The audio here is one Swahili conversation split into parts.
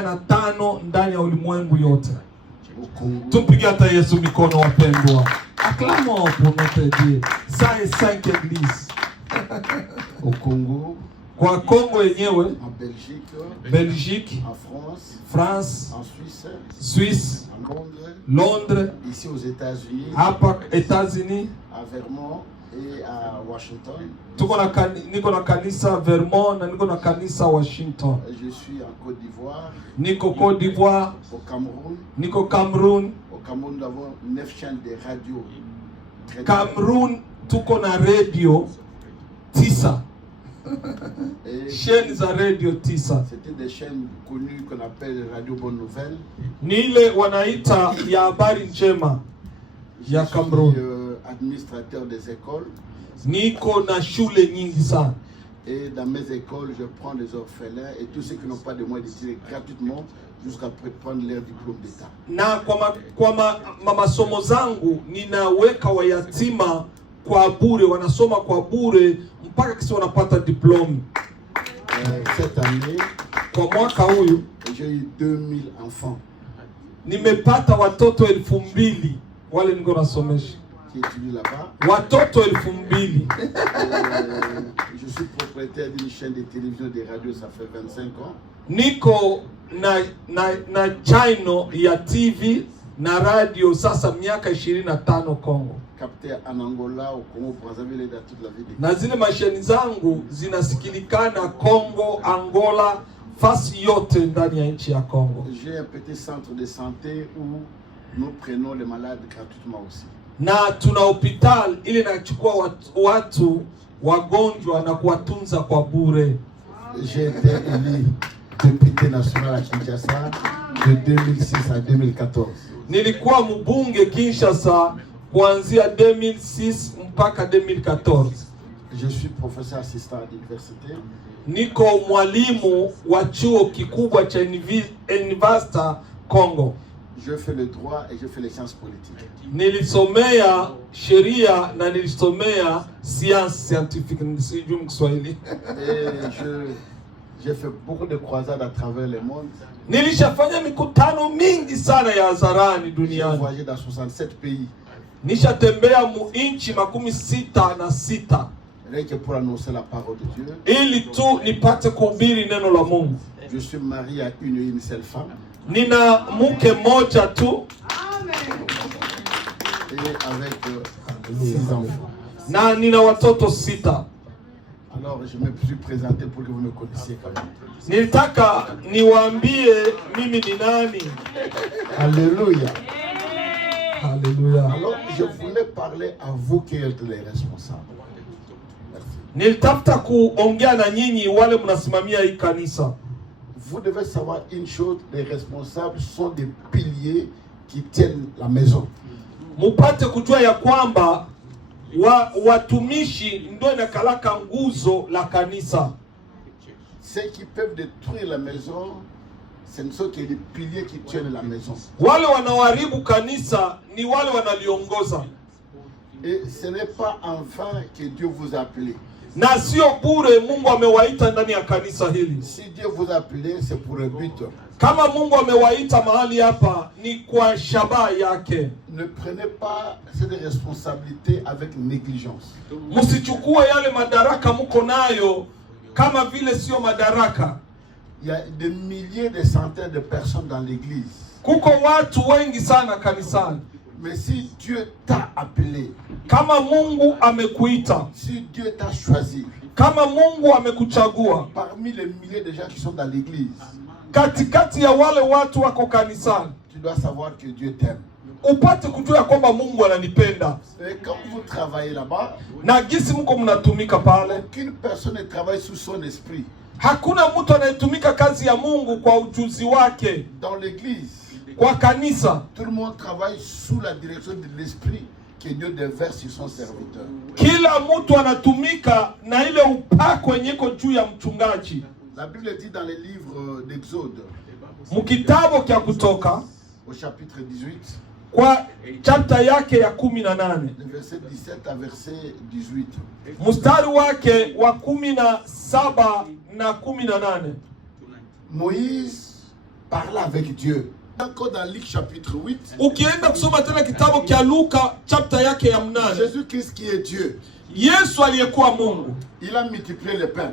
105 ndani ya ulimwengu yote. Tumpigie hata Yesu mikono wapendwa. Acclamons pour notre Dieu. 105 églises. Au Congo, kwa Kongo yenyewe, en Belgique, Belgique, en France, France, en Suisse, Suisse, en Londres, Londres, ici aux États-Unis, hapa États-Unis, à Vermont et à Washington. Niko na kanisa Vermont na niko na kanisa Washington. Je suis en Côte d'Ivoire. Niko Côte d'Ivoire. Au Cameroun. Niko Cameroun. Au Cameroun, nous avons 9 chaînes de radio. Cameroun, tuko na radio 9. Chaînes za radio 9. C'était des chaînes connues qu'on appelle Radio Bonne Nouvelle. Ni ile wanaita ya habari njema ya Cameroun. Je suis administrateur des écoles. Niko na shule nyingi sana. Et dans mes écoles, je prends les orphelins et tous ceux qui n'ont pas de moyens d'étudier gratuitement jusqu'à prendre leur diplôme d'État. Na kwa masomo zangu ninaweka wayatima kwa bure, wanasoma kwa bure mpaka kisi wanapata diplome. Cette année, kwa mwaka huyu j'ai eu 2000 enfants. Nimepata watoto 2000 wale niko nasomesha. Qui étudient là-bas. Watoto 2000. Je suis propriétaire d'une chaîne de télévision et de radio, ça fait 25 ans. Niko na channel ya TV na radio sasa miaka 25 Kongo. Capté en Angola, au Congo, Brazzaville et dans toute la ville. Na zile masheni zangu zinasikilikana Kongo, Angola, fasi yote ndani ya nchi ya Kongo. J'ai un petit centre de santé où nous prenons les malades gratuitement aussi. Na tuna hospital ili nachukua watu wagonjwa na kuwatunza kwa bure. J'ai été élu député national à Kinshasa de 2006 à 2014. Nilikuwa mbunge Kinshasa kuanzia 2006 mpaka 2014. Je suis professeur assistant à l'université. Niko mwalimu wa chuo kikubwa cha University Congo. Je fais le droit et je fais les sciences politiques. Nilisomea sheria na nilisomea science scientifique nisijui Kiswahili. Et j'ai fait beaucoup de croisades à travers le monde. Nilishafanya mikutano mingi sana ya hadharani duniani. J'ai voyagé dans 67 pays. Nishatembea mu inchi 66. Rien que pour annoncer la parole de Dieu. Ili tu nipate kuhubiri neno la Mungu. Je suis marié à une seule femme. Nina mke moja tu. Et avec 6 enfants. Na nina watoto 6. Alors je me suis présenté pour que vous me connaissiez quand même. Nilitaka niwaambie mimi ni nani. Alléluia. Alléluia. Alors je voulais parler à vous qui êtes les responsables. Merci. Nilitafuta kuongea na nyinyi wale mnasimamia hii kanisa. Vous devez savoir une chose, les responsables sont des piliers qui tiennent la maison. Mupate kujua ya kwamba watumishi ndio inakalaka nguzo la kanisa. Ceux qui peuvent détruire la maison, ce ne sont que les piliers qui tiennent la maison. Wale wanaoharibu kanisa ni wale wanaliongoza. Et ce n'est pas en vain que Dieu vous a appelé. Na sio bure Mungu amewaita ndani ya kanisa hili. Si Dieu vous a appelé, c'est pour un but. Kama Mungu amewaita mahali hapa ni kwa shabaha yake. Ne prenez pas cette responsabilité avec négligence. Msichukue yale madaraka mko nayo kama vile sio madaraka. Il y a des milliers, des centaines de personnes dans l'église. Kuko watu wengi sana kanisani. Mais si Dieu t'a appelé, kama Mungu amekuita, si Dieu t'a choisi, kama Mungu amekuchagua, parmi les milliers de gens qui sont dans l'église, katikati ya wale watu wako kanisani, tu dois savoir que Dieu t'aime. Upate kujua kwamba Mungu ananipenda. Et quand vous travaillez là-bas, na gisi mko mnatumika pale, aucune personne ne travaille sous son esprit. Hakuna mtu anayetumika kazi ya Mungu kwa ujuzi wake. Dans l'église, kwa kanisa, tout le monde travaille sous la direction de l'esprit que Dieu déverse sur son serviteur. Kila mtu anatumika na ile upako yenyeko juu ya mchungaji. La Bible dit dans les livres d'Exode, mkitabo kya Kutoka, au chapitre 18, kwa chapter yake ya 18, le verset 17 à verset 18. Mstari wake wa 17 na 18. Moïse parler avec Dieu. Encore dans Luc chapitre 8, Ukienda kusoma tena kitabu kia Luka chapter yake ya 8. Jésus-Christ qui est Dieu, Yesu aliyekuwa Mungu il a multiplié le pain,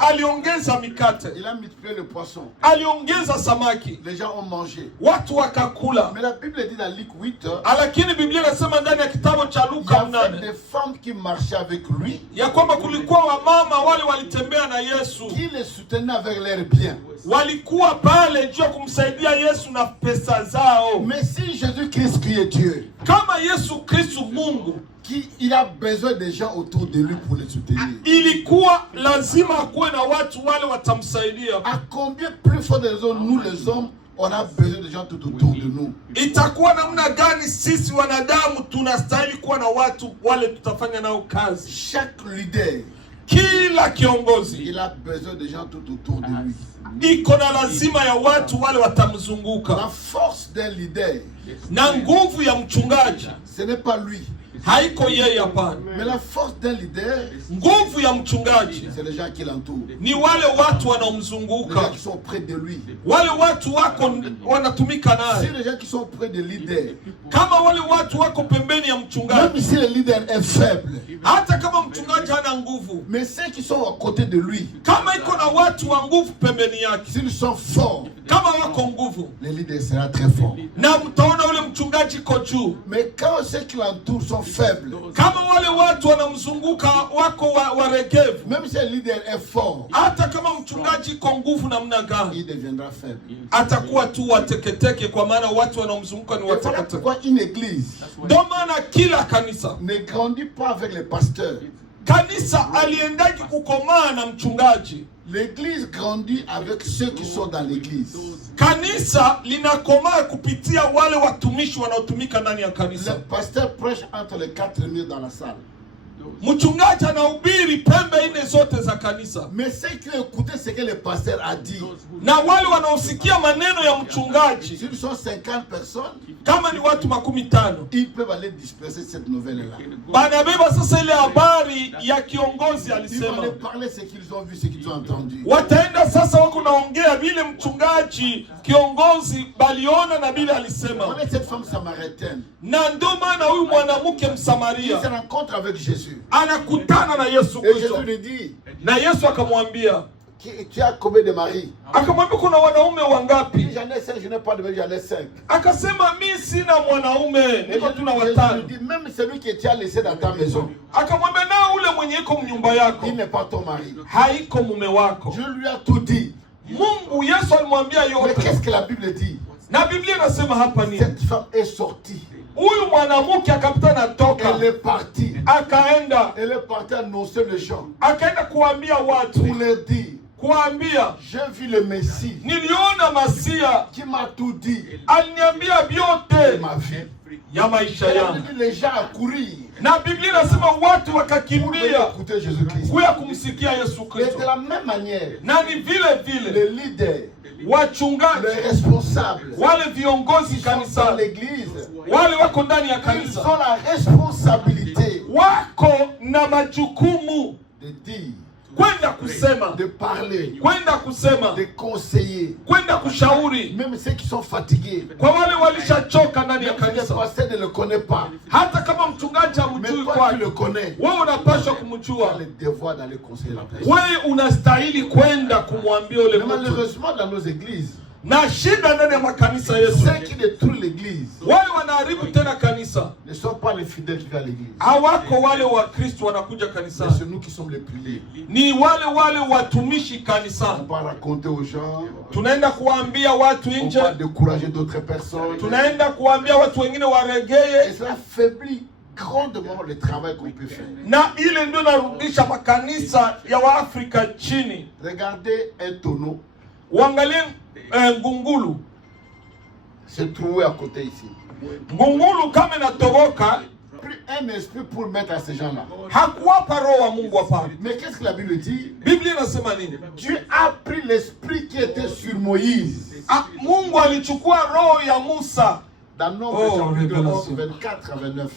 aliongeza mikate, il a multiplié le poisson. aliongeza samaki, Les gens ont mangé. watu wakakula. Mais la Bible dit dans Luc 8, Lakini Biblia inasema ndani ya kitabu cha il y Luka avait 8 des femmes qui marchaient avec lui, ya kwamba kulikuwa wamama wale walitembea na Yesu, qui le soutenaient avec leurs biens. walikuwa pale juu ya kumsaidia Yesu na pesa zao. Mais si Jésus-Christ qui est Dieu, Kama Yesu Kristo Mungu, il a besoin des gens autour de lui pour le soutenir. ilikuwa lazima akuwe na watu wale watamsaidia. À combien plus fort des hommes, nous les hommes, on a besoin de gens tout autour de nous. Itakuwa namna gani sisi wanadamu tunastahili kuwa na watu wale tutafanya nao kazi? Chaque leader, Kila kiongozi il a besoin de gens tout autour de lui. iko na lazima ya watu wale La watamzunguka, force d'un leader, na nguvu ya mchungaji ce n'est pas lui. haiko yeye, hapana. Mais la force d'un leader, Nguvu ya mchungaji c'est les gens qui l'entourent. ni wale watu Les gens wanaomzunguka, qui sont près de lui. wale watu wako wanatumika Si naye. les gens qui sont près de leader, Kama wale watu wako pembeni ya mchungaji, même si le leader est faible, hata kama mchungaji hana nguvu, mais ceux qui sont à côté de lui, kama iko na watu wa nguvu pembeni yake, s'ils sont forts, kama wako nguvu, le leader sera très fort. na mtaona ule mchungaji iko juu. Mais quand ceux qui l'entourent sont faibles, Kama wale watu wanamzunguka wako waregevu, même si le leader est fort, hata kama mchungaji iko nguvu namna gani, il deviendra faible. atakuwa tu wateketeke, kwa maana watu wanaomzunguka ni Et voilà wateketeke. pourquoi une église Ndio maana kila kanisa ne grandit pas avec les pasteurs. aliendaki kukomaa na mchungaji. L'église grandit avec ceux qui sont dans l'église. Kanisa linakomaa kupitia wale watumishi wanaotumika ndani ya Le kanisa. pasteur prêche entre les quatre murs dans la salle. Mchungaji anahubiri pembe nne zote za kanisa, Mais ceux qui ont écouté ce que le pasteur a dit, na wale wanaosikia maneno ya mchungaji, s'ils sont 50 personnes, kama ni watu 15, ils peuvent aller disperser cette nouvelle-là. banabeba sasa ile habari ya kiongozi Ils vont alisema. aller parler ce qu'ils ont vu, ce qu'ils ont entendu. Wataenda sasa wako naongea vile mchungaji kiongozi baliona na vile On alisema. est cette femme samaritaine Na ndio maana huyu mwanamke qui se Msamaria rencontre avec Jésus. anakutana na Yesu Et Kristo, Jésus lui dit, na Yesu akamwambia, tu as combien de maris? akamwambia kuna wanaume wangapi? J'en ai 5, je n'ai pas de mari, j'en ai 5. Akasema mi sina mwanaume, Et niko tu na Jésus watano. lui dit, même celui que tu as laissé dans ta maison, Akamwambia na ule mwenye iko mnyumba yako il n'est pas ton mari. haiko mume wako. Je lui ai tout dit. Mungu Yesu alimwambia Mais yote, qu'est-ce que la Bible dit? na Biblia inasema hapa ni Cette femme est sortie. huyu mwanamke akapita na toka, Elle est partie. akaenda Elle est partie annoncer les gens. akaenda kuambia Pour watu, leur dire, kuambia j'ai vu le Messie niliona Masia, qui m'a tout dit aliniambia de vyote ma vie. ya maisha Elle a yangu. dit les gens à courir Na Biblia inasema watu pour wakakimbia écouter Jésus-Christ. kuya kumsikia Yesu Et Kristo. de la même manière, Na ni vile vile les leaders, wachungaji, les responsables wale viongozi qui sont dans kanisa, l'église, wale wako ndani ya ils kanisa ont la responsabilité wako na majukumu de dire, kwenda kusema, de parler, kwenda kusema, de conseiller. kwenda kushauri Même ceux qui sont fatigués, kwa wale walishachoka ndani ya même si le kanisa. pasteur ne le connaît pas, Hata kama mchungaji mais hamjui toi tu kwake, le connais, wewe unapaswa tu as kumjua, le devoir d'aller conseiller la personne. wewe unastahili kwenda kumwambia ule Mais mtu. malheureusement, dans nos églises, Na shida ndani ya makanisa yetu, ceux qui détruisent l'église wale wanaharibu tena kanisa ne sont pas les fidèles qui viennent à l'église. hawako wale wa Kristo wanakuja Mais kanisani, c'est nous qui sommes les piliers. ni wale watumishi On kanisani. va raconter aux gens, Tunaenda kuambia watu on nje, va décourager d'autres personnes. tunaenda kuambia watu wengine Et waregee, cela affaiblit grandement le travail qu'on peut faire. na ile ndio narudisha makanisa ya Waafrika chini. Regardez un tonneau Uangalie ngungulu. se trouver à côté ici. Ngungulu kama inatoboka, Pris un esprit pour mettre à ces gens-là. hakuwapa roho wa Mungu hapa. Mais qu'est-ce que la Bible dit? Biblia inasema nini? Dieu a pris l'esprit qui était sur Moïse. Mungu alichukua roho ya Musa. Dans Nombre chapitre 11, révélation. 24 à 29.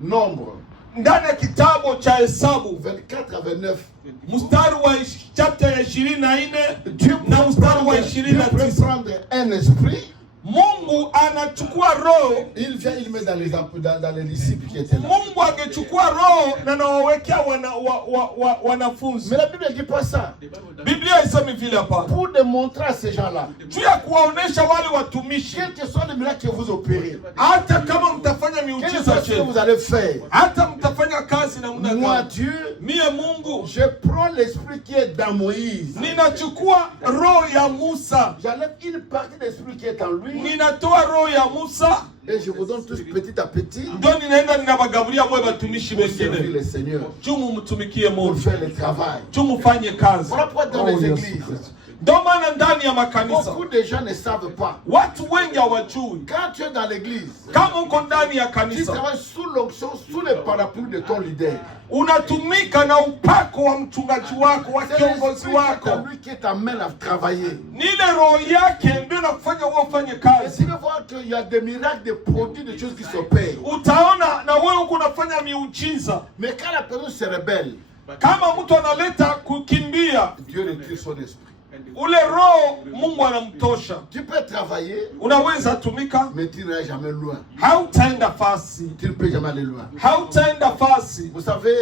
Nombre ndani ya kitabu cha Hesabu 24 à 29. mstari wa chapter ya 24 Dieu na mstari wa peut 29. prendre un esprit, Mungu anachukua roho, il vient, il met dans les disciples qui étaient là. Mungu angechukua roho na nawawekea wanafunzi. Mais la Bible ne dit pas ça. Biblia haisemi vile hapa. Pour démontrer à ces gens-là, Juu ya kuwaonesha wale watumishi, quels que soient les miracles que vous opérez, hata kama mtafanya quel que miujiza soit ce que chenu, vous allez faire, hata mtafanya kazi namna moi gani, Dieu, mie Mungu je prends l'esprit qui est dans Moïse. ninachukua roho ya Musa, J'enlève une partie de l'esprit qui est en lui ninatoa roho ya Musa, et je vous donne tous petit à petit ndio ninaenda ninawagabulia mwe watumishi pour servir wengine. le Seigneur, Juu mumtumikie pour Mungu, faire le travail. juu mfanye kazi. Voilà pourquoi dans les églises, Ndio maana ndani ya makanisa beaucoup de gens ne savent pas. watu wengi hawajui. Quand tu es dans l'église, Kama uko ndani ya tu kanisa travailles sous l'onction, sous le parapluie de ton leader. unatumika na upako wa mchungaji wako, wa C'est kiongozi l'esprit qui est wako, en lui qui t'amène à travailler. ni ile roho yake ndio inakufanya wewe ufanye Et kazi. si vous voyez qu'il y a des miracles, des produits, des choses qui s'opèrent. Utaona na wewe uko unafanya miujiza. Mais quand la personne se rebelle, Kama mtu analeta kukimbia, Dieu retire son esprit. ule roho Mungu anamtosha. Tu peux travailler, Unaweza tumika, mais tu n'iras jamais loin. hautaenda fasi, Tu ne peux jamais aller loin. hautaenda fasi. Vous savez,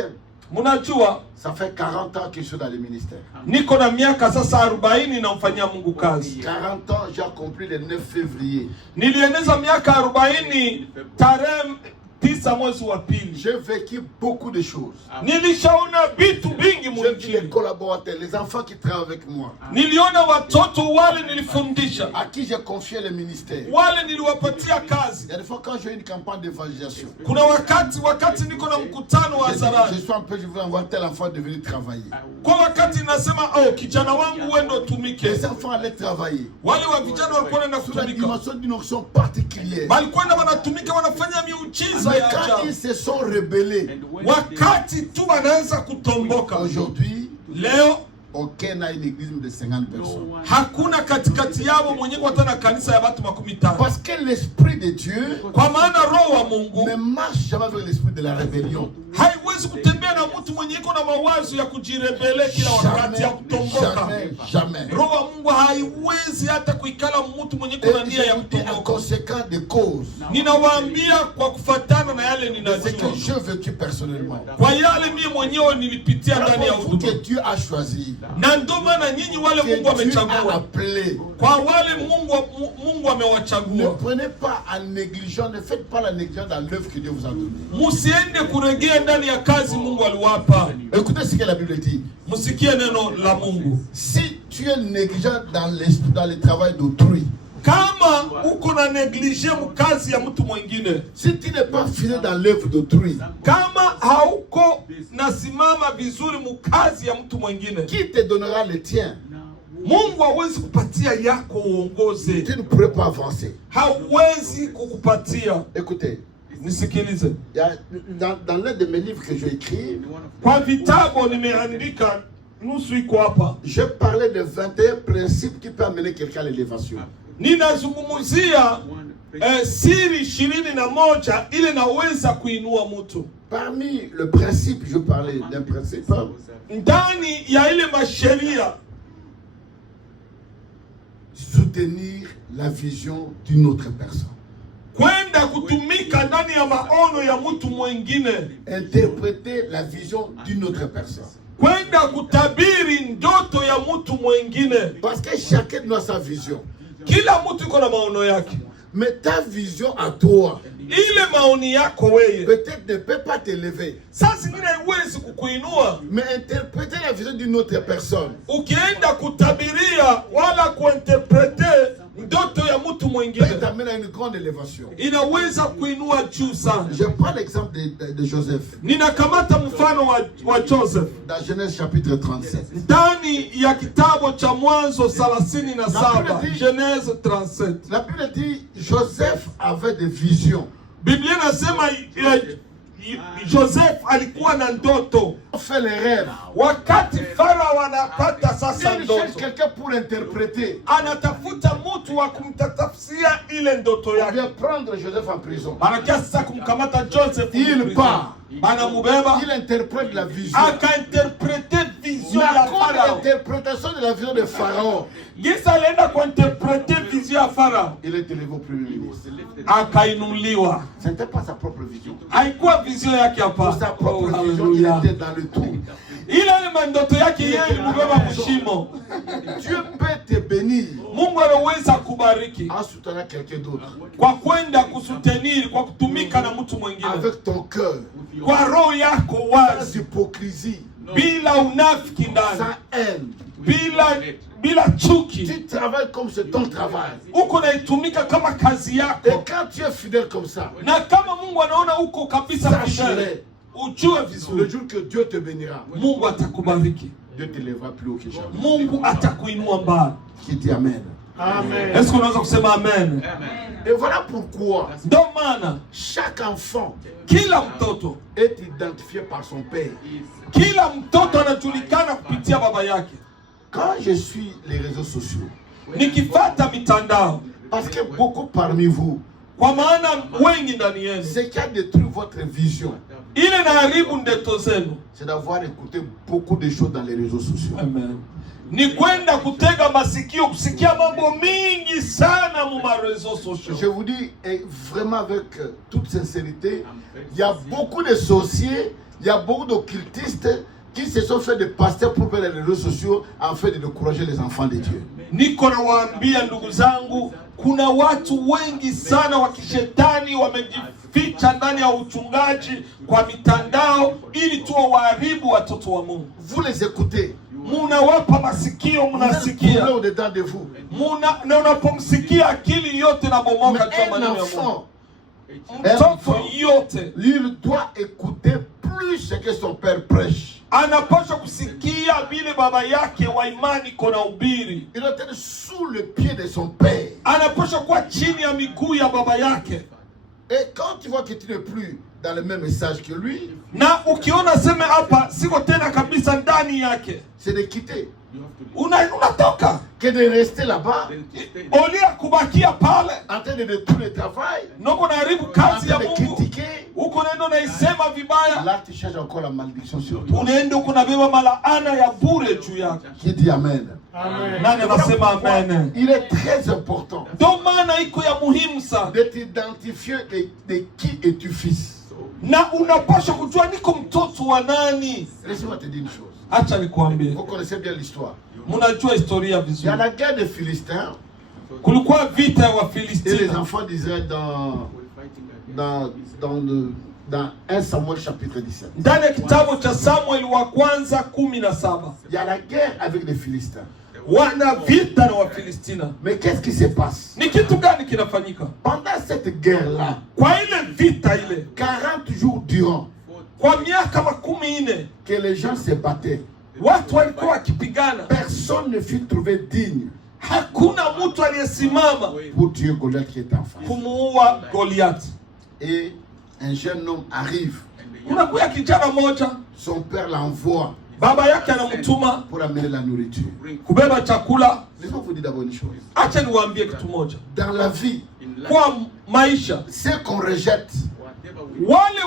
Mnajua ça fait 40 ans que je suis dans le ministère. niko na miaka sasa 40 namfanyia Mungu kazi. 40 ans, j'ai accompli le 9 février. Nilieneza miaka 40 tarehe 9 mwezi wa pili. J'ai vécu beaucoup de choses. Nilishaona vitu vingi J'ai vu les mjini. collaborateurs, les enfants qui travaillent avec moi, Niliona watoto wale nilifundisha, à qui j'ai confié le ministère. wale niliwapatia kazi. Il y a des fois quand j'ai une campagne d'évangélisation, Kuna wakati niko na mkutano wa je hadharani, suis un peu, je veux envoyer tel enfant de venir travailler. kwa wakati nasema oh, kijana wangu wewe ndo tumike. Les enfants allaient travailler Wale wa vijana walikuwa wanaenda sous la kutumika, dimension d'une onction particulière. walikuwa wanatumika, wanafanya miujiza Mais ya quand ils ajabu. se sont rebellés, Wakati tu wanaanza kutomboka, aujourd'hui, leo aucun n'a une église de 50 personnes. hakuna katikati yao mwenye hata na kanisa ya watu 15. Parce que l'esprit de Dieu Kwa maana roho wa Mungu ne marche jamais avec l'esprit de la rébellion. haiwezi kutembea na mtu mwenye iko na mawazo ya kujirebele kila wakati ya kutomboka. Jamais, jamais. Roho wa Mungu haiwezi hata kuikala mtu mwenye iko na Et nia ya je vous dis en kutomboka. conséquence des causes. Ninawaambia kwa kufatana na yale C'est ninajua, que j'ai vécu personnellement. kwa yale mimi mwenyewe nilipitia ndani ya Vous que huduma, Dieu a choisi, na ndio maana nyinyi wale que Mungu Dieu a amechagua, appelé. kwa wale Mungu Ne amewachagua, prenez pas en négligeant, ne faites pas la négligence dans l'œuvre que Dieu vous a donnée. musiende kuregea ndani ya kazi Mungu aliwapa. Écoutez ce que la Bible dit. Musikie neno la Mungu. Si tu es négligent dans le travail d'autrui, Kama uko na neglige mkazi ya mtu mwingine, si tu n'es pas fidèle dans l'œuvre d'autrui, kama hauko nasimama vizuri mkazi ya mtu mwingine, qui te donnera le tien? Mungu hawezi kupatia yako uongoze, Tu ne pourrais pas avancer. hawezi kukupatia. Écoutez, Nisikilize, il y a, dans l'un de mes livres que j'ai écrit, kwa vitabu nimeandika, nusu iko hapa, je parlais de 21 principes qui peuvent amener quelqu'un à l'élévation. ninazungumzia siri 21 ile naweza kuinua mtu. Parmi le principe, je parlais d'un principe, Ndani ya ile masheria, soutenir la vision d'une autre personne. kwenda kutumika ndani ya maono ya mtu mwingine, Interpréter la vision d'une autre personne. kwenda kutabiri ndoto ya mtu mwingine. Parce que chacun doit sa vision. Kila mtu iko na maono yake. Mais ta vision à toi, Ile maoni yako wewe peut-être ne peut pas t'élever. sasa zingine haiwezi kukuinua. Mais interpréter la vision d'une autre personne, Ukienda kutabiria wala kuinterprete ndoto ya mtu peut mwingine, t'amener à une grande élévation. inaweza kuinua juu sana. Je prends l'exemple de Joseph. Ninakamata mfano wa Joseph Dans Genèse chapitre 37. ndani ya kitabu cha Mwanzo 37, Genèse 37. La Bible dit Joseph avait des visions. Biblia inasema Joseph alikuwa na ndoto. On fait les rêves. Wakati Farao anapata sasa Il cherche ndoto, quelqu'un pour interpréter. anatafuta mtu wa kumtafsiria ile ndoto On yake. vient prendre Joseph en prison. Banakia sasa kumkamata Joseph. Il part. Banamubeba, Il interprète la vision. akainterprete vision ya La Farao. interprétation de la vision de Pharaon. Gisa alienda kuinterprete vision ya Farao, Il est élevé au premier ministre. akainuliwa. Ce n'était pas sa propre vision. Haikuwa vision yake Pour hapa. sa propre Oh, vision, il hallelujah. était dans le trou. Ile ni ndoto yake yeye ilimubeba mshimo. Dieu peut te bénir Mungu anaweza kubariki en soutenant quelqu'un d'autre. kwa kwenda kusuteniri, kwa kutumika na mtu mwingine, Avec ton cœur. kwa roho yako Sans wazi, hypocrisie. bila unafiki ndani, Sans haine. bila chuki. Tu travailles comme c'est ton travail. Uko naitumika kama kazi Et yako, quand tu es fidèle comme ça, na kama Mungu anaona uko kabisa fidele, ujue le vizuri jour que Dieu te bénira, Mungu atakubariki, Dieu te lèvera plus haut que jamais. Mungu atakuinua mbali. Qui dit Amen. Amen. Est-ce qu'on unaweza kusema amen? Et voilà pourquoi Ndio maana chaque enfant kila mtoto, est identifié par son père. kila mtoto anajulikana kupitia baba yake. Quand je suis les réseaux sociaux, Nikifata mitandao, parce que beaucoup parmi vous, kwa maana wengi ndani yenu, ce qui a détruit votre vision, ile naharibu ndoto zenu, c'est d'avoir écouté beaucoup de choses dans les réseaux sociaux. amen, ni kwenda kutega masikio kusikia mambo mingi sana mu marezo Je sociaux. vous dis, et vraiment avec toute sincérité, il y a beaucoup de sorciers, il y a beaucoup d'occultistes qui se sont fait des pasteurs pour faire les réseaux sociaux afin de décourager les enfants de Dieu. Niko nawaambia ndugu zangu, kuna watu wengi sana wa kishetani wamejificha ndani ya uchungaji kwa mitandao ili tu waharibu watoto wa Mungu. Vous les écoutez, Munawapa masikio, vous êtes mnasikia, au-dedans de vous. na unapomsikia akili yote na bomoka Mais kwa un maneno ya Mungu. enfant, Mtoto yote il doit écouter plus ce que son père prêche. anapaswa kusikia vile baba yake wa imani kona ubiri. Il doit être sous le pied de son père. Anapaswa kuwa chini ya miguu ya baba yake. Et quand tu vois que tu n'es plus dans le même message que lui, Na ukiona sema hapa siko tena kabisa ndani yake, c'est de quitter. unatoka. Que de rester là-bas, Olia kubakia pale, en train de détruire le travail, noko naharibu en kazi ya train de Mungu. critiquer. Uko nenda naisema vibaya, Là, tu cherches encore la malédiction sur toi. unaenda uko nabeba malaana ya bure juu yake. Qui dit Amen? Amen. Nani anasema amen? Il est très important Ndio maana iko ya muhimu sana, de t'identifier de qui es-tu fils. na unapaswa kujua niko mtoto wa nani. Laisse-moi te dire une chose. Acha nikwambie, Vous connaissez bien l'histoire. mnajua historia Il y a vizuri. la guerre des Philistins Kulikuwa vita ya et les Wafilistina enfants d'Israël dans 1 Samuel chapitre 17. ndani ya kitabu cha Samuel wa kwanza 17. Il y a la guerre avec les Philistins. Wana vita na Wafilistina. Mais qu'est-ce qui se passe? Ni kitu gani kinafanyika Pendant cette guerre-là, kwa ile vita ile? 40 jours durant, Kwa miaka 14 que les gens se battaient, watu walikuwa wakipigana, personne ne fut trouvé digne hakuna mtu aliyesimama pour tuer Goliath qui était en face. kumuua Goliath. Et un jeune homme arrive, Kunakuya kijana moja, son père l'envoie baba yake anamtuma pour amener la nourriture. kubeba chakula. Laissez-moi vous dire d'abord une chose. Acha niwaambie kitu moja, Dans la vie, kwa maisha ce qu'on rejette, wale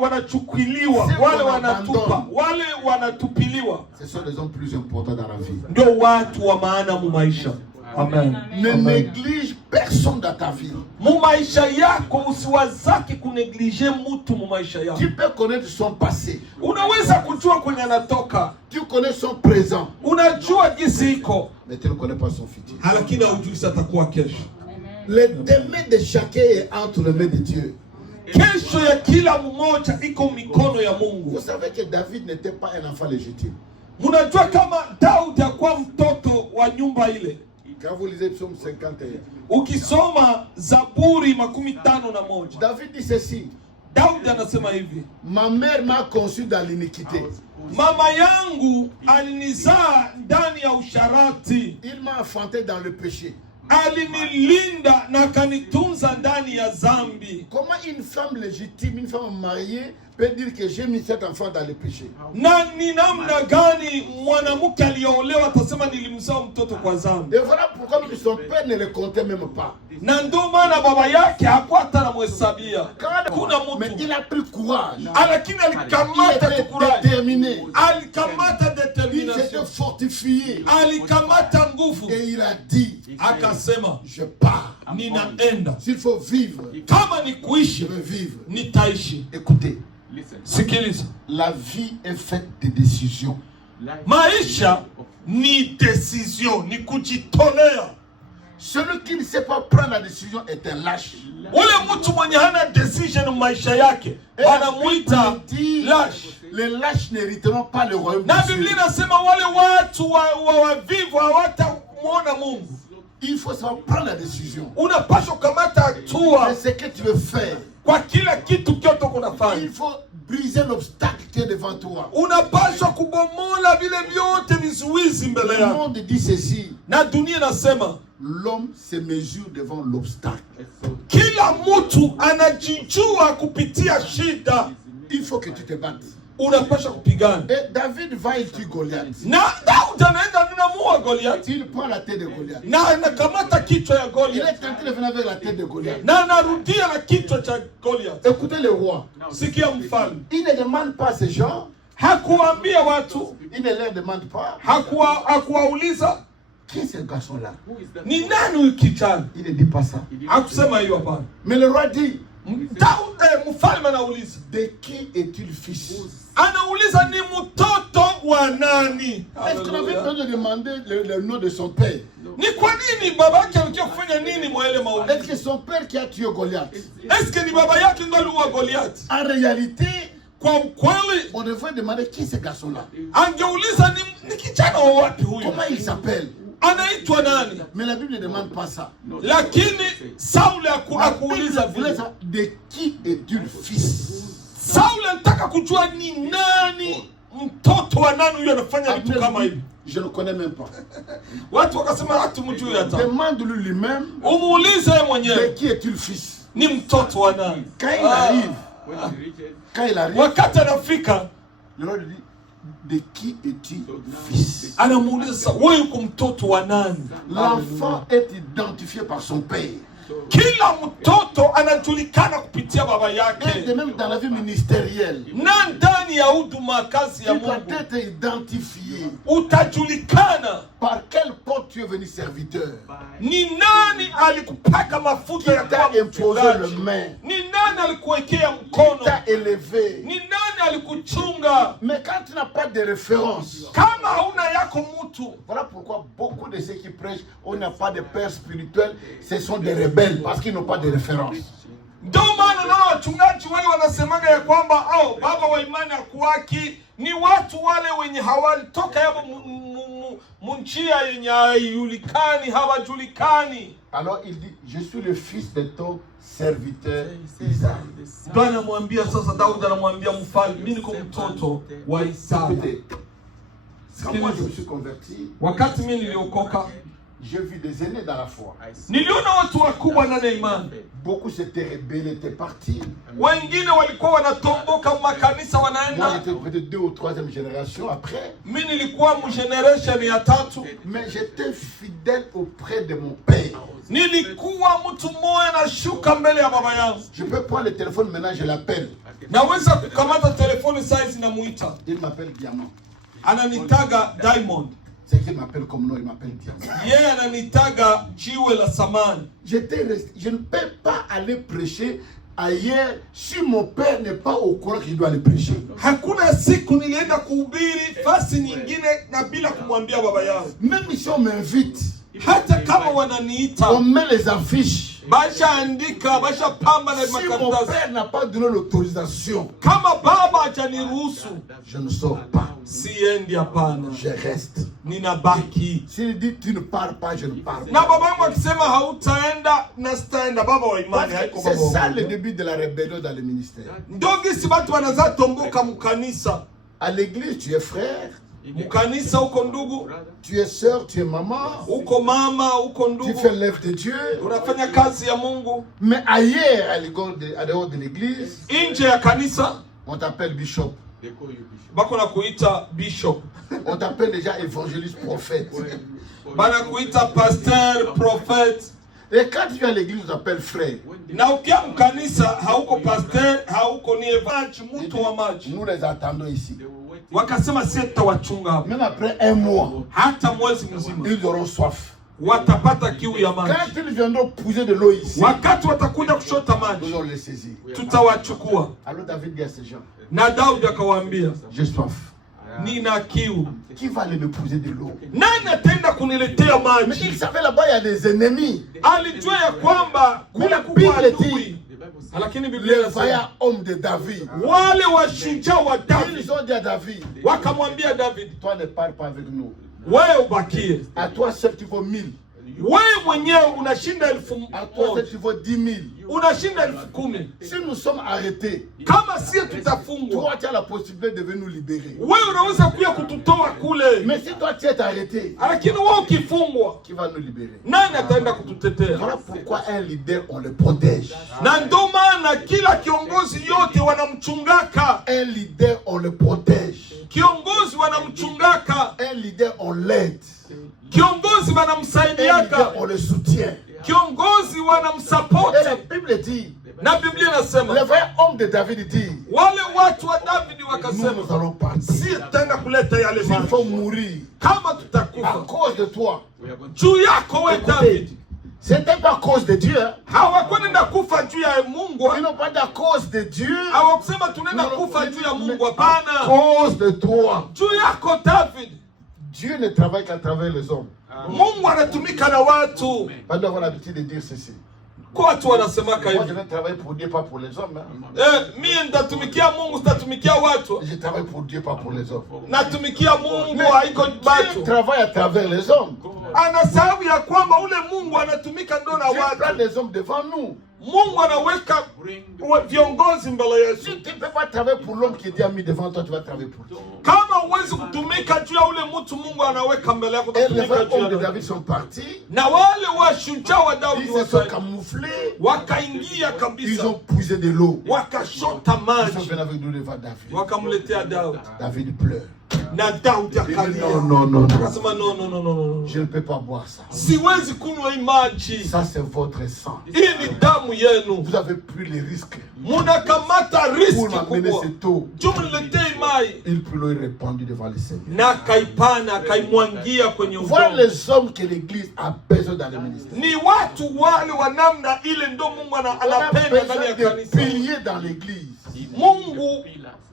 wanachukuliwa, wale wanatupa, wale wanatupiliwa, ce sont les hommes plus importants dans la vie. ndio watu wa maana mu maisha. Amen. Ne Amen. néglige personne dans ta vie. Mu maisha yako usiwazake kuneglige mtu mu maisha yako. Tu peux connaître son passé. Unaweza kujua kwenye anatoka, Tu connais son présent. unajua jinsi iko, Mais tu ne connais pas son futur. lakini hujui atakuwa kesho. Le demain de chacun est entre les mains de Dieu. Kesho ya kila mmoja iko mikono ya Mungu. Vous savez que David n'était pas un enfant légitime. Mnajua kama Daudi akuwa mtoto wa nyumba ile. Quand vous lisez Psaume 51, Ukisoma Zaburi 51, David dit ceci: Daudi anasema hivi: ma mère m'a conçu dans l'iniquité. mama yangu alinizaa ndani ya usharati, Il m'a enfanté dans le péché. alinilinda na akanitunza ndani ya dhambi. Comment une femme légitime, une femme mariée peut dire que j'ai mis cet enfant dans le péché? Na ni namna gani mwanamke aliolewa atasema nilimzaa mtoto kwa dhambi? Et voilà pourquoi son père ne le comptait même pas. Na ndio maana baba yake hakuwa hata anamhesabia. Kuna Mais mtu il a pris courage. lakini alikamata Il était kukuraji, déterminé. alikamata Il s'était determination, fortifié. alikamata nguvu, Et il a dit, akasema je pars. ninaenda. S'il faut vivre, Kama ni je kuishi veux vivre. nitaishi. Écoutez, Sikiliza, la vie est faite de décisions. maisha ni decision, ni kujitolea. Celui qui ne sait pas prendre la décision est un lâche. Ule mtu mwenye hana decision maisha yake wanamuita lâche. Les lâches n'hériteront pas le royaume Na de Biblia Dieu. inasema wale watu wavivu hawatamuona Mungu. Il faut savoir prendre la décision. Unapaswa kukamata hatua Mais ce que tu veux faire, kwa kila kitu kyote kunafanya. il faut briser l'obstacle qui est devant toi. Unapaswa kubomola vile vyote vizuizi mbele Le yako. monde dit ceci: Na dunia inasema l'homme se mesure devant l'obstacle. kila mtu anajijua kupitia shida. Il faut que tu te battes. Unapaswa kupigana. Et David va et tue Goliath. Na Daudi anaenda ninamuua Goliath. Il prend la tête de Goliath. Na anakamata kichwa ya Il Goliath. est tenté de venir avec la tête de Goliath. Na anarudia na kichwa cha Goliath. Écoutez le roi. Sikia mfalme. Il ne demande pas à ces gens, Hakuambia watu, il ne leur demande pas, hakuwauliza qui est ce garçon-là? ni nani huyu kijana. Il ne dit pas ça. Hakusema hiyo hapana. Mais le roi dit, Mfalme anauliza, de qui est-il fils? anauliza ni mtoto wa nani? Est-ce qu'on avait besoin de demander le nom de son père? Ni kwa nini baba yake alikuwa kufanya nini mwa ile Est-ce maulizo? que son père qui a tué Goliath? Est-ce que ni baba yake ndio aliua Goliath? En réalité, Kwa ukweli on devrait demander qui est ce garçon-là? angeuliza ni kijana wa wapi huyu? Comment il s'appelle? Anaitwa nani? Mais la Bible ne demande pas ça. Lakini Sauli La hakuna Bible kuuliza voulait vile. savoir de qui est-il fils? Sauli alitaka kujua ni nani, mtoto wa nani huyu anafanya vitu kama Abner hivi. dit, je ne connais même pas. Watu wakasema hatumjui hata. Demande-lui lui-même, Umuulize yeye de mwenyewe qui est-il fils? ni mtoto wa nani. Quand il arrive, Wakati anafika le roi lui dit, de qui es-tu fils? anamuuliza sasa, wewe uko mtoto wa nani? L'enfant est identifié par son père. Kila mtoto anajulikana kupitia baba Et yake. de même dans la vie ministérielle, Na ndani ya huduma kazi ya tu dois Mungu être identifié. utajulikana Par quelle porte tu es venu serviteur? ni nani alikupaka mafuta ya Qui t'a kuwa imposé le mchungaji. main? Ni nani alikuwekea Qui mkono? t'a élevé? Ni nani alikuchunga? Mais quand tu n'as pas de référence, Kama hauna yako mtu, voilà pourquoi beaucoup de ceux qui prêchent, on n'a pas de père spirituel, ce sont des rebelles parce qu'ils n'ont pas de référence. ndio maana naona wachungaji wale wanasemaga ya kwamba baba wa imani hakuwaki. Ni watu wale wenye hawalitoka yabo munjia yenye haijulikani, hawajulikani. Alors il dit, je suis le fils de ton serviteur Isaïe. Bwana anamwambia sasa, Daudi anamwambia mfalme, mimi niko mtoto wa Isaya. Écoutez, quand moi je me suis converti, Wakati mimi niliokoka, j'ai vu des aînés dans la foi. niliona watu wakubwa ndani ya imani. Beaucoup s'étaient rebellés, étaient partis. Wengine walikuwa wanatomboka makanisa Moi wanaenda. j'étais peut-être 2 ou 3e génération après. Mimi nilikuwa mgeneration ya tatu. Mais j'étais fidèle auprès de mon père. Nilikuwa mtu mmoja nashuka mbele ya baba yangu. Je peux prendre le téléphone maintenant, je l'appelle. Naweza kukamata telefoni size namuita. Il m'appelle Diamant. Ananitaga Diamond. C'est qu'il m'appelle comme nom, il m'appelle Diamant. Yeye ananitaga jiwe la samani. J'étais resté, je ne peux pas aller prêcher ailleurs si mon père n'est pas au courant qu'il doit aller prêcher. Hakuna siku nilienda kuhubiri fasi nyingine na bila kumwambia baba yangu. Même si on m'invite, Hata kama wananiita, on met les affiches. basha andika, basha pamba na Si mon makaratasi. père n'a pas donné l'autorisation, Kama baba hajaniruhusu, je ne sors pas. siendi hapana. Je reste. Ninabaki. S'il dit tu ne pars pas, je ne pars Na pas. baba yangu akisema hautaenda na sitaenda. Baba wa imani haiko C'est baba wa ça imani. le début de la rébellion dans le ministère. Ndogi si watu wanaza tomboka mkanisa. À l'église, tu es frère. Mkanisa uko ndugu, tu es sœur, tu es maman, uko mama, uko tu ndugu, fais l'œuvre de Dieu. unafanya kazi ya Mungu. Mais ailleurs, à dehors de l'église, Nje ya kanisa on t'appelle bishop. bako na kuita bishop, On t'appelle déjà évangéliste, prophète. bana kuita pasteur, prophète. Et quand tu viens à l'église, on t'appelle frère. Na ukia mkanisa hauko pasteur, hauko ni evangelist, mtu wa maji. Nous les attendons ici. Wakasema sisi tutawachunga hapa. Même après un mois, Hata mwezi mzima ils auront soif. watapata kiu ya Quand maji. ils viendront puiser de l'eau ici, Wakati watakuja kushota nous maji, allons les saisir. tutawachukua. Alors David dit à ces gens, Na Daudi akawaambia, j'ai soif. nina kiu. Qui va aller me puiser de l'eau? Nani ataenda kuniletea Mais il maji? savait là-bas, il y a des ennemis. Alijua ya kwamba kule kuko adui. Lakini Biblia Les inasema vaillants hommes de David. wale washujaa wa David Ils ont dit à David, wakamwambia David, toi ne pars pas avec nous. wewe ubakie. À toi seul tu vaux 1000. Wewe mwenyewe unashinda 1000, À toi seul tu vaux 10 000. unashinda 10,000. Si nous sommes arrêtés, Kama sio tutafungwa, toi tu as la possibilité de venir nous libérer. wewe unaweza kuja kututoa kule. Mais si toi tu es arrêté, Lakini wewe ukifungwa, qui va nous libérer? nani ataenda kututetea? Voilà pourquoi un leader, on le protège. Na ndio maana kila kiongozi yote wanamchungaka. Un leader, on le protège. Kiongozi wanamchungaka. Un leader, on l'aide. Kiongozi Un leader, wanamsaidiaka. on le soutient. Kiongozi Et la wanamsupport. Bible dit, Na Biblia les inasema vrais hommes de David disent, wale watu wa David nous wakasema, allons partir. si tutaenda kuleta yale S'il faut maji mourir kama à tutakufa cause de toi, juu yako we écoutez, David. c'était pas à cause de Dieu. Hein. Hawakwenda kufa juu ya Mungu, Ils n'ont pas dit à cause de Dieu, hawakusema tunaenda kufa juu ya Mungu. à Hapana, cause de toi. juu yako David. Dieu ne travaille qu'à travers les hommes. Mungu anatumika na watu. Pas d'avoir l'habitude de dire ceci. Kwa watu wanasemaka Moi, je hivi, vais travailler pour Dieu, pas pour les hommes. Hein. mie nitatumikia Mungu, sitatumikia watu. Je travaille pour Dieu, pas pour les hommes. Natumikia Mungu, haiko Dieu batu. travaille à travers les hommes. Anasahau ya kwamba ule Mungu anatumika ndo na Dieu prend watu. les hommes devant nous. Mungu anaweka viongozi mbele yetu. Si tu ne peux pas travailler pour l'homme qui était mis devant toi, tu vas travailler pour Dieu. Kama huwezi kutumika juu ya ule mtu Mungu anaweka mbele yako, Et les vrais utatumika juu hommes de ya David sont partis. na wale washujaa wa Daudi Ils se sont wakaingia camouflés. Ils kabisa, ont puisé de l'eau. wakashota Ils sont maji, venus avec nous devant David. wakamletea Daudi David pleure. na Daudi Il dit akalia, non, non, non, non. akasema no, no, no, no, no, no. Je ne peux pas boire ça. Siwezi kunywa hii maji, Ça, c'est votre sang. hii ni damu yenu. Vous avez pris les risques Munakamata pour riski m'amener kubwa cette eau. juu mniletee mai, Il peut le répandre devant le Seigneur. na akaipana akaimwangia kwenye Voilà udongo. les hommes que l'Église a besoin dans le ministère. Ni watu wale wa namna ile ndo Mungu On a anapenda ndani ya besoin de kanisa. piliers dans l'Église. Mungu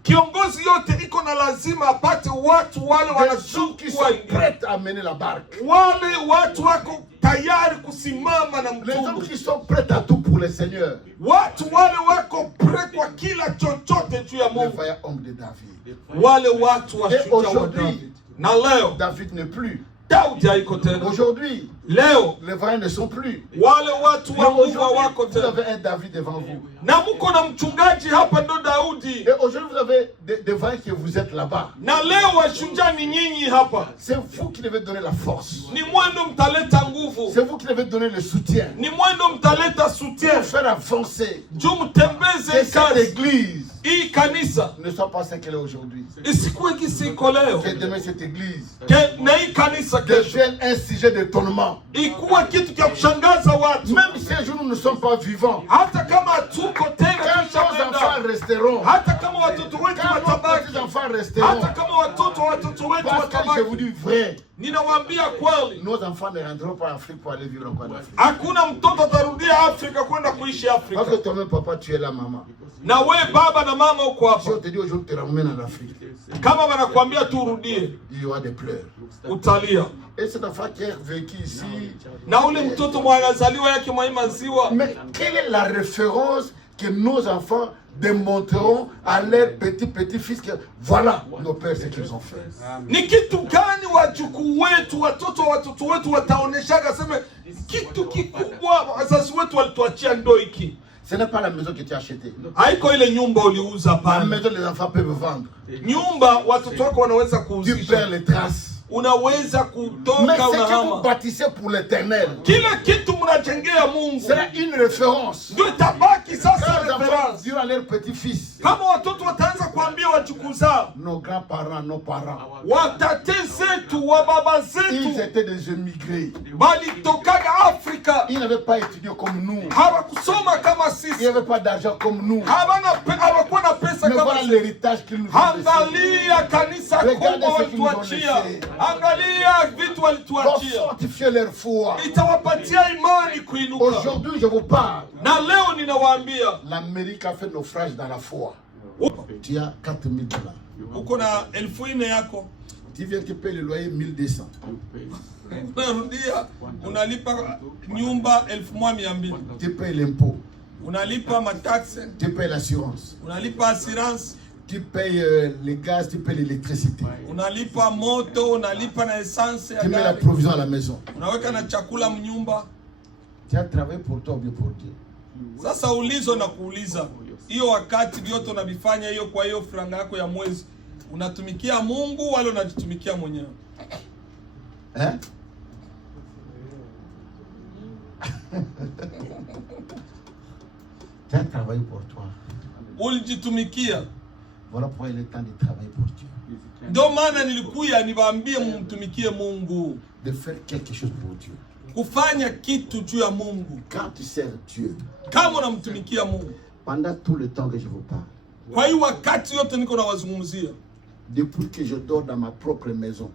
kiongozi yote iko na lazima apate watu wale Des gens qui sont wanachukua, prêts à mener la barque. wale watu wako tayari kusimama na Les hommes mtundu, qui sont prêts à tout pour le Seigneur. watu wale wako pre kwa kila chochote juu ya Les Mungu, vaillants hommes de David. wale watu wa Et shujaa wa aujourd'hui, David. Na leo David n'est plus. Daudi haiko tena, Aujourd'hui, leo les vaillants ne sont plus. wale watu Mais wa nguvu aujourd'hui, hawako vous tena, avez un David devant vous. na mko na mchungaji hapa ndo Daudi, Et aujourd'hui, vous avez des vaillants que vous êtes là-bas. na leo washujaa ni nyinyi hapa. C'est vous qui devez donner la force. Ni mwendo mtaleta nguvu, C'est vous qui devez donner le soutien. ni mwendo mtaleta Pour soutien faire avancer. juu Que mtembeze cette kazi église hii kanisa ne soit pas ce qu'elle est aujourd'hui. isikuwe kisi iko leo, Que demain cette église na hii kanisa kesho devienne un sujet d'étonnement. ikuwa kitu cha kushangaza watu, Même si un jour nous ne sommes pas vivants, hata kama hatuko tena quand nos enfants tushaenda, resteront, hata kama watoto wetu quand nos watabaki, petits-enfants resteront, hata kama watoto wetu parce que je vous watabaki, dis vrai, ninawaambia kweli, nos enfants ne rentreront pas en Afrique pour aller vivre encore en Afrique. hakuna mtoto atarudia Afrika kwenda kuishi Parce Afrika. que toi-même, papa, tu es là, maman. Na we baba na mama uko Si hapa, on te dit aujourd'hui, te ramène en Afrique, kama wanakuambia tu urudie, il y aura des pleurs. utalia. Et cet enfant qui est vécu ici, Na ule mtoto mwanazaliwa yake mwa maziwa, mais quelle est la référence que nos enfants démontreront à leurs petits-petits-fils que voilà nos pères ce qu'ils ont fait. ni kitu gani wajukuu wetu, watoto wetu wataoneshaga seme kitu kikubwa wazazi wetu walituachia ndo hiki. Ce n'est pas la maison que tu as achetée. Haiko ile nyumba uliuza La pale. maison, les enfants peuvent vendre. Nyumba watoto wako wanaweza Tu kuuzisha. perds les traces. Unaweza Mais kutoka ce que vous unahama. bâtissez pour l'éternel Kila kitu mnajengea Mungu sera une référence. ndio itabaki sasa Quand les enfants reference. diront à leurs petits-fils, Kama watoto wataanza kuambia wajukuu zao, nos grands-parents, nos parents, watate zetu wa baba ils zetu étaient des immigrés. balitokaga Afrika, Ils n'avaient pas étudié comme nous. hawakusoma kama Il sisi, n'y avait pas d'argent comme nous. hawakuwa na pesa Mais kama voilà sisi. l'héritage qu'ils nous ont laissé. Angalia kanisa Regardez kubwa ce qu'ils nous ont walituachia, laissé. angalia vitu Pour walituachia, fortifier leur foi. itawapatia imani kuinuka. Aujourd'hui, je vous parle. Na leo ninawaambia, L'Amérique a fait naufrage dans la foi. Tu as 4 000 $. uko na 4,000 yako, Tu viens de payer le loyer 1200. unarudia unalipa nyumba 1200, Tu payes l'impôt. unalipa mataxe, Tu payes l'assurance. unalipa assurance, Tu payes les gaz, tu payes l'électricité. unalipa moto, unalipa na essence ya Tu mets la gari, provision à la maison. unaweka na chakula mnyumba. Tu as travaillé pour toi ou bien pour Dieu? Sasa ulizo na kuuliza, hiyo wakati vyote unavifanya hiyo, kwa hiyo franga yako ya mwezi unatumikia Mungu wala unajitumikia mwenyewe? Hein? Tu as travaillé pour toi. Ulijitumikia. Voilà pourquoi il est temps de travailler pour Dieu. Ndio maana nilikuya niwaambie mumtumikie Mungu, De faire quelque chose pour Dieu. kufanya kitu juu ya Mungu. Quand tu sers Dieu, Kama unamtumikia Mungu, pendant tout le temps que je vous parle, kwa hiyo wakati yote niko nawazungumzia, depuis que je dors dans ma propre maison,